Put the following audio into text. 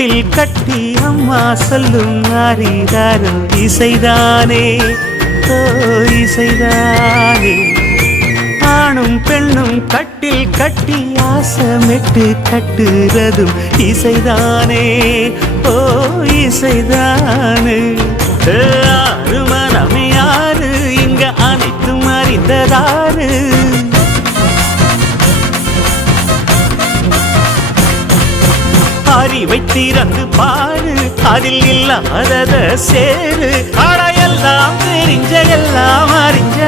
தொட்டில் கட்டி அம்மா சொல்லும் ஆரிராரோ இசைதானே ஓ இசைதானே ஆணும் பெண்ணும் கட்டில் கட்டி ஆசமிட்டு கட்டுறதும் இசைதானே ஓ இசைதானே ஆறு மனமே யாரு இங்க அனைத்தும் அறிந்ததாரு அறிவை திறந்து பாரு அதில் இல்லாதத சேரு அடையெல்லாம் தெரிஞ்ச எல்லாம் அறிஞ்ச